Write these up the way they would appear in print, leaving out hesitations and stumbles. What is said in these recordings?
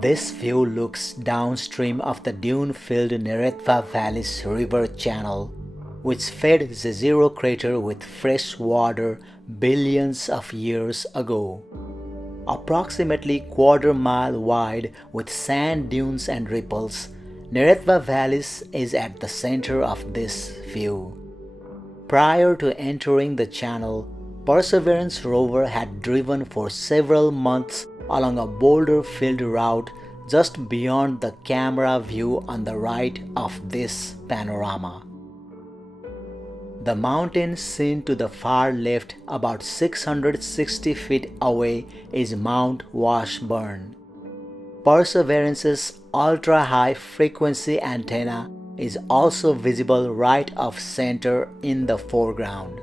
This view looks downstream of the Dunfield Neretva Valles River channel, which fed the Zero crater with fresh water billions of years ago. Approximately quarter-mile wide with sand dunes and ripples, Neretva Valles is at the center of this view. Prior to entering the channel, Perseverance rover had driven for several months along a boulder-filled route just beyond the camera view on the right of this panorama. The mountain seen to the far left about 660 feet away is Mount Washburn. Perseverance's ultra-high frequency antenna is also visible right off center in the foreground.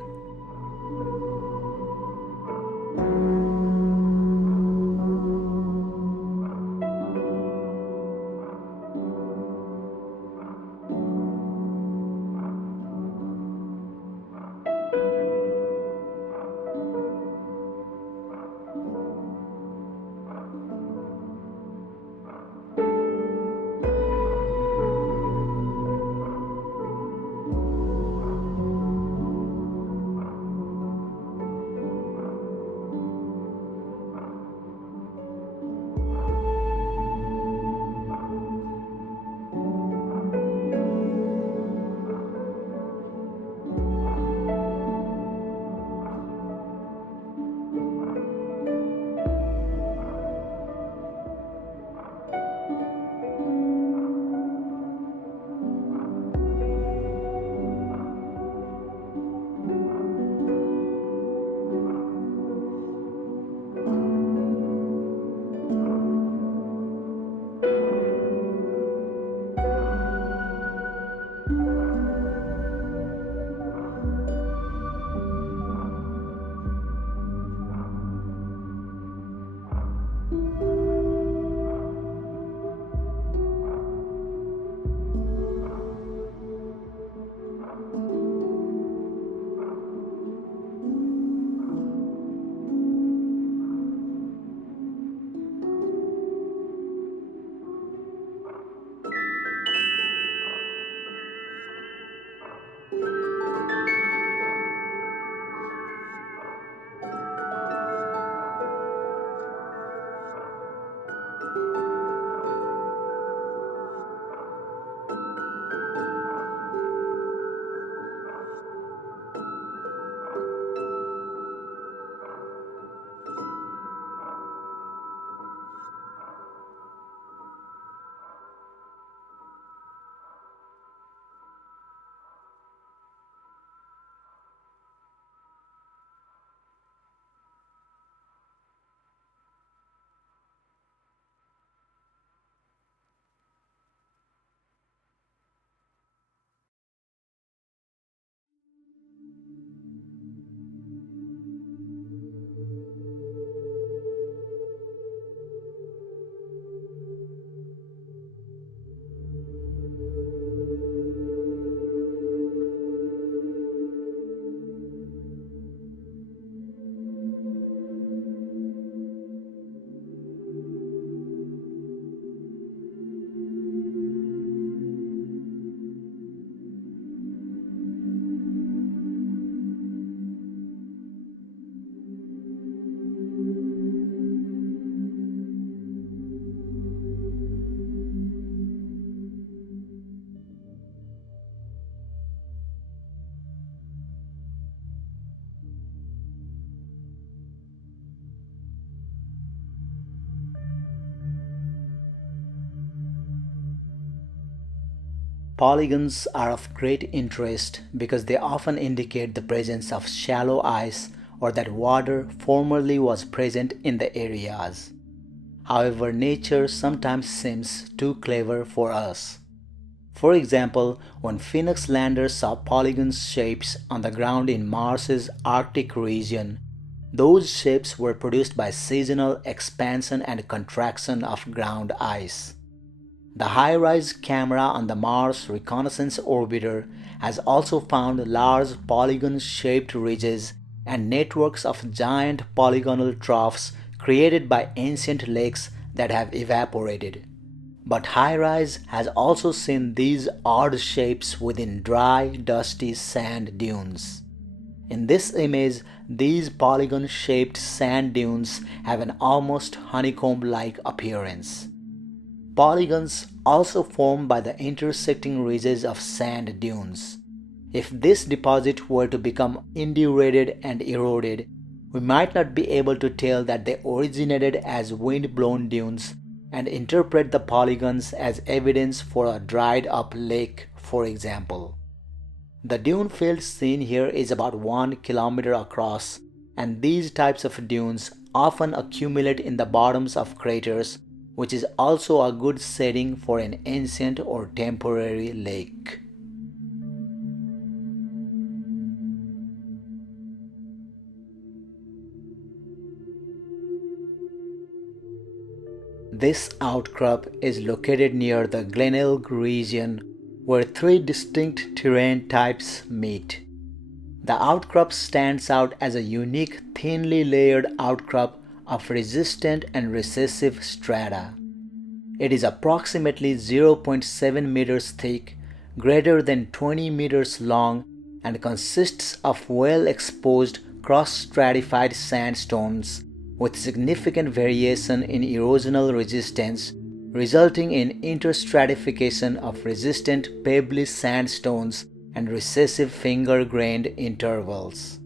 Polygons are of great interest because they often indicate the presence of shallow ice or that water formerly was present in the areas. However, nature sometimes seems too clever for us. For example, when Phoenix landers saw polygon shapes on the ground in Mars's Arctic region, those shapes were produced by seasonal expansion and contraction of ground ice. The high-rise camera on the Mars Reconnaissance Orbiter has also found large polygon-shaped ridges and networks of giant polygonal troughs created by ancient lakes that have evaporated. But HiRISE has also seen these odd shapes within dry, dusty sand dunes. In this image, these polygon-shaped sand dunes have an almost honeycomb-like appearance. Polygons also form by the intersecting ridges of sand dunes. If this deposit were to become indurated and eroded, we might not be able to tell that they originated as wind-blown dunes and interpret the polygons as evidence for a dried-up lake, for example. The dune field seen here is about 1 kilometer across, and these types of dunes often accumulate in the bottoms of craters, which is also a good setting for an ancient or temporary lake. This outcrop is located near the Glenelg region, where three distinct terrain types meet. The outcrop stands out as a unique thinly layered outcrop of resistant and recessive strata. It is approximately 0.7 meters thick, greater than 20 meters long, and consists of well-exposed cross-stratified sandstones with significant variation in erosional resistance, resulting in interstratification of resistant pebbly sandstones and recessive finger-grained intervals.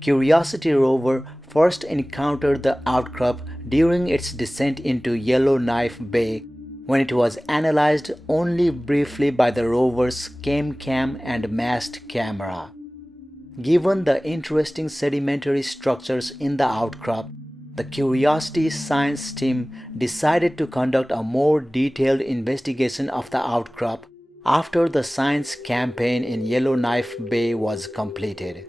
Curiosity rover first encountered the outcrop during its descent into Yellowknife Bay, when it was analyzed only briefly by the rover's ChemCam and mast camera. Given the interesting sedimentary structures in the outcrop, the Curiosity science team decided to conduct a more detailed investigation of the outcrop after the science campaign in Yellowknife Bay was completed.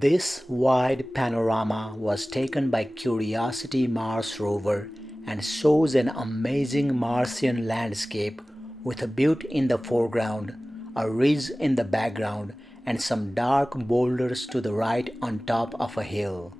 This wide panorama was taken by Curiosity Mars rover and shows an amazing Martian landscape with a butte in the foreground, a ridge in the background, and some dark boulders to the right on top of a hill.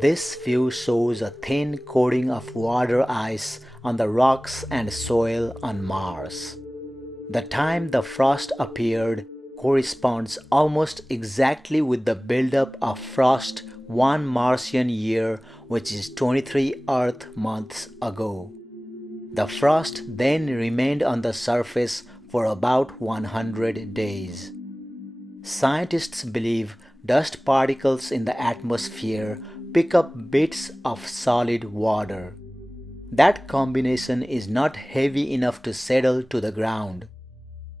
This view shows a thin coating of water ice on the rocks and soil on Mars. The time the frost appeared corresponds almost exactly with the buildup of frost one Martian year, which is 23 Earth months ago. The frost then remained on the surface for about 100 days. Scientists believe dust particles in the atmosphere pick up bits of solid water. That combination is not heavy enough to settle to the ground.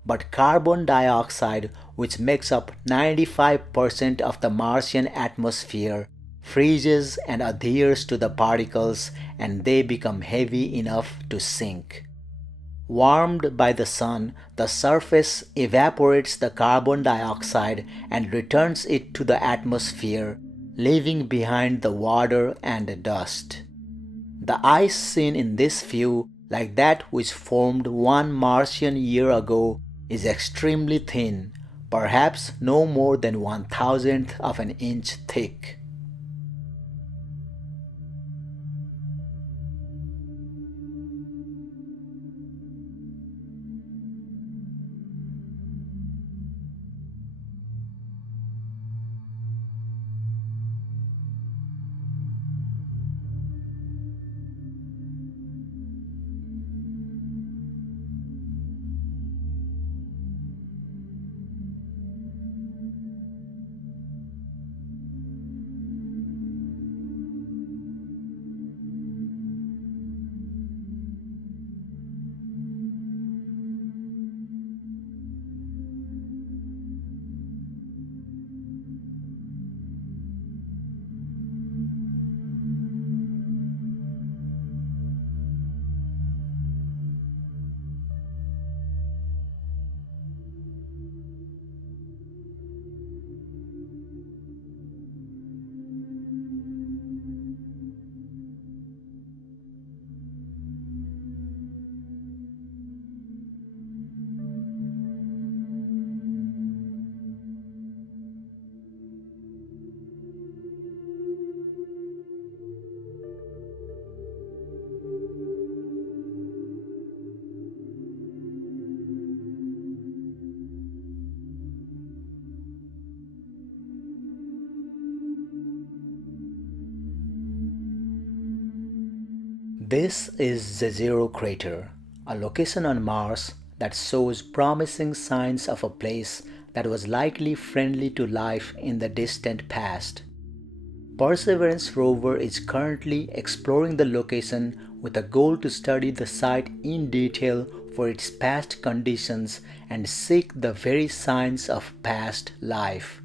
But carbon dioxide, which makes up 95% of the Martian atmosphere, freezes and adheres to the particles, and they become heavy enough to sink. Warmed by the sun, the surface evaporates the carbon dioxide and returns it to the atmosphere, leaving behind the water and dust. The ice seen in this view, like that which formed one Martian year ago, is extremely thin, perhaps no more than 1,000th of an inch thick. This is the Zero Crater, a location on Mars that shows promising signs of a place that was likely friendly to life in the distant past. Perseverance rover is currently exploring the location with a goal to study the site in detail for its past conditions and seek the very signs of past life.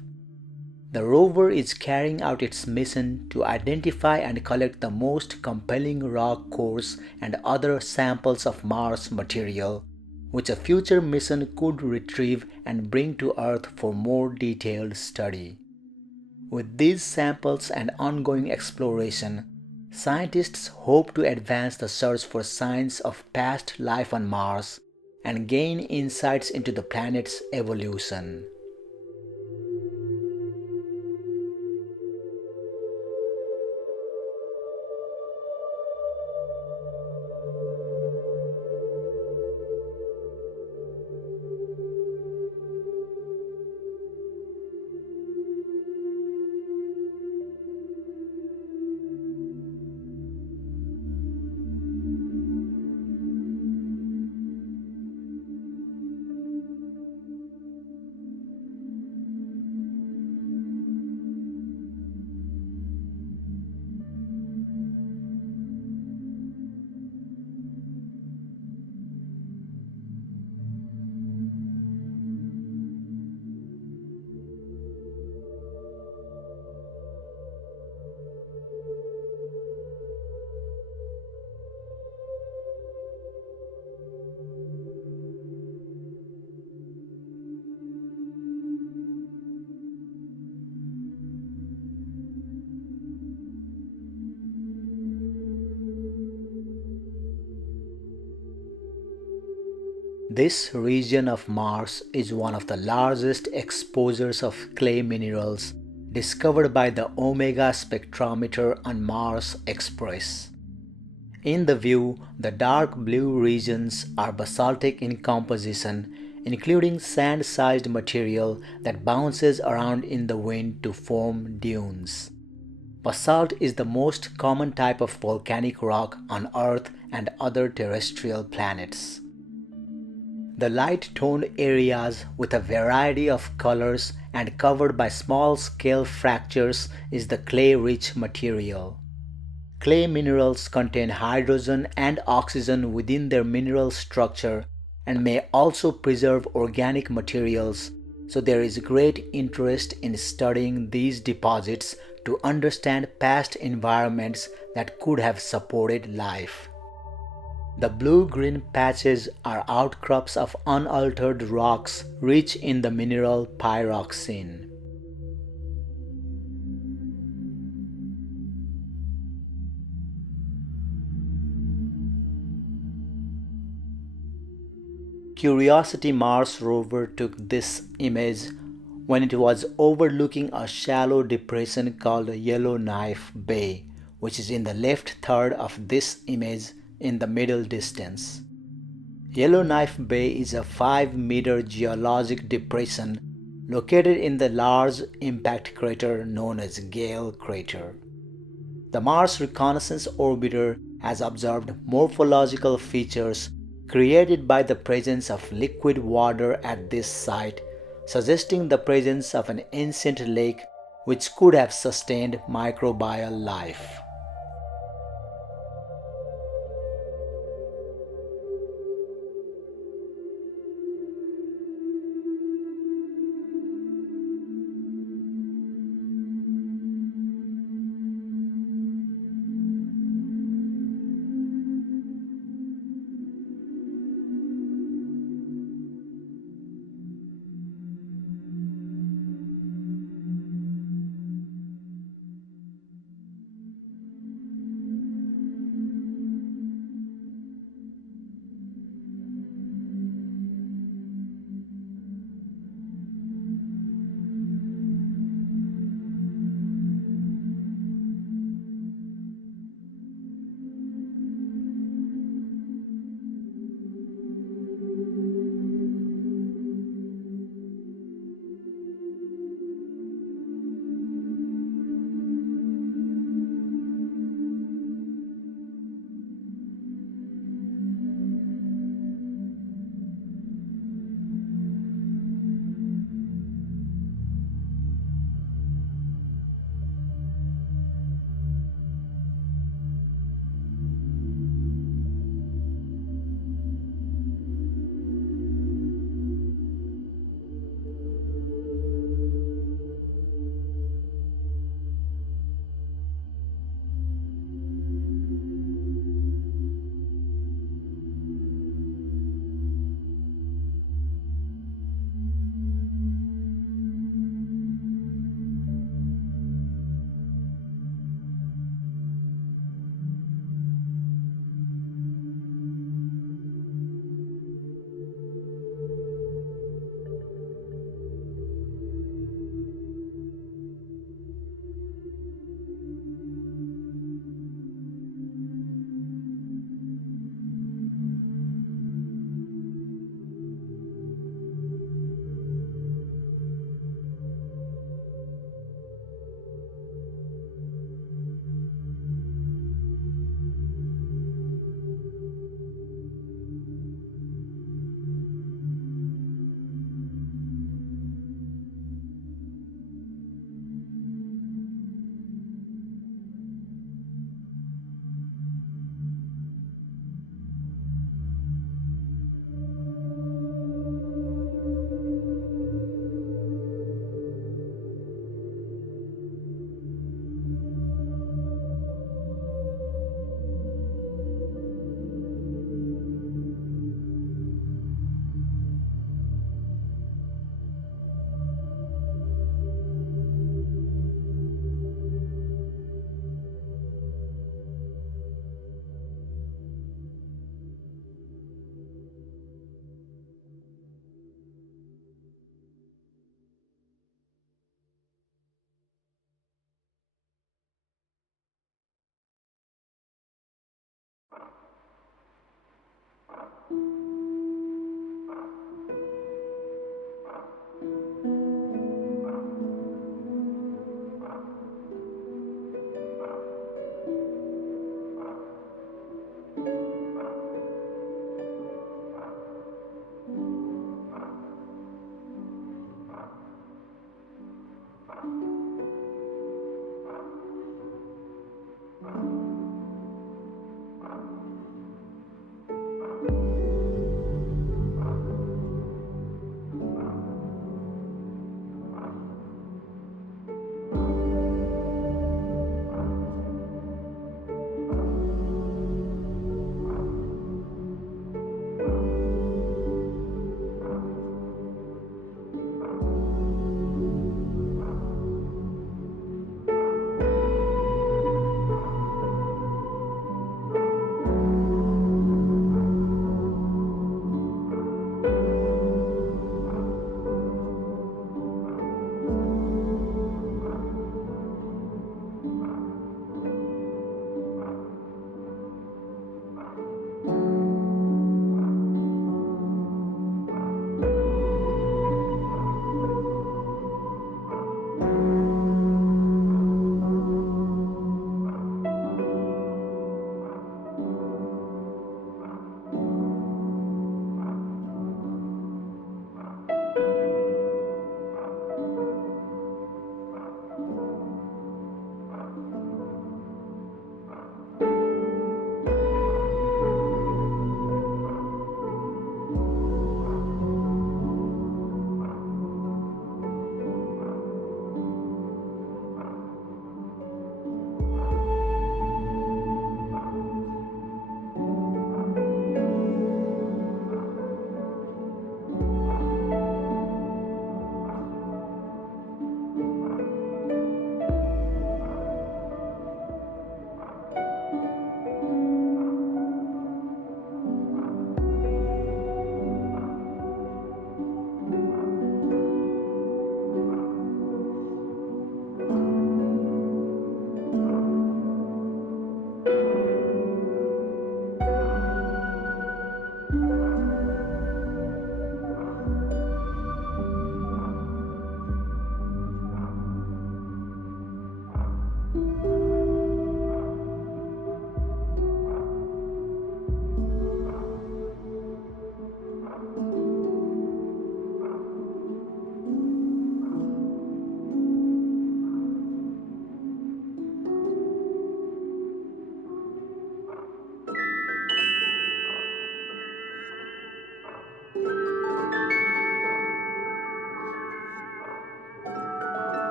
The rover is carrying out its mission to identify and collect the most compelling rock cores and other samples of Mars material, which a future mission could retrieve and bring to Earth for more detailed study. With these samples and ongoing exploration, scientists hope to advance the search for signs of past life on Mars and gain insights into the planet's evolution. This region of Mars is one of the largest exposures of clay minerals discovered by the Omega spectrometer on Mars Express. In the view, the dark blue regions are basaltic in composition, including sand-sized material that bounces around in the wind to form dunes. Basalt is the most common type of volcanic rock on Earth and other terrestrial planets. The light-toned areas with a variety of colors and covered by small-scale fractures is the clay-rich material. Clay minerals contain hydrogen and oxygen within their mineral structure and may also preserve organic materials, so there is great interest in studying these deposits to understand past environments that could have supported life. The blue-green patches are outcrops of unaltered rocks rich in the mineral pyroxene. Curiosity Mars rover took this image when it was overlooking a shallow depression called Yellowknife Bay, which is in the left third of this image in the middle distance. Yellowknife Bay is a 5-meter geologic depression located in the large impact crater known as Gale Crater. The Mars Reconnaissance Orbiter has observed morphological features created by the presence of liquid water at this site, suggesting the presence of an ancient lake which could have sustained microbial life.